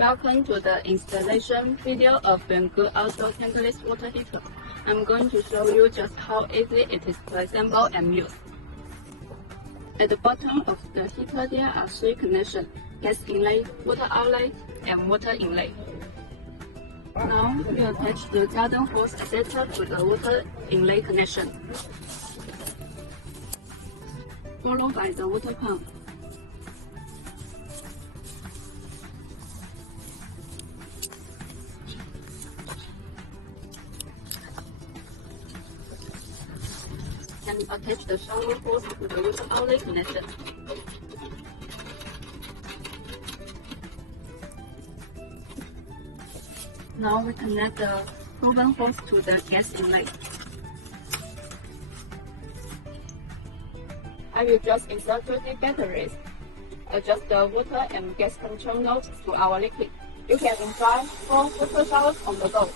Welcome to the installation video of Banggood outdoor tankless water heater. I'm going to show you just how easy it is to assemble and use. At the bottom of the heater there are three connections: gas inlet, water outlet, and water inlet. Now we attach the garden hose adapter to the water inlet connection, followed by the water pump. And attach the shower hose to the water outlet connection. Now we connect the oven hose to the gas inlet. I will just insert 20 batteries. Adjust the water and gas control nodes to our liquid. You can enjoy 4 water showers on the go.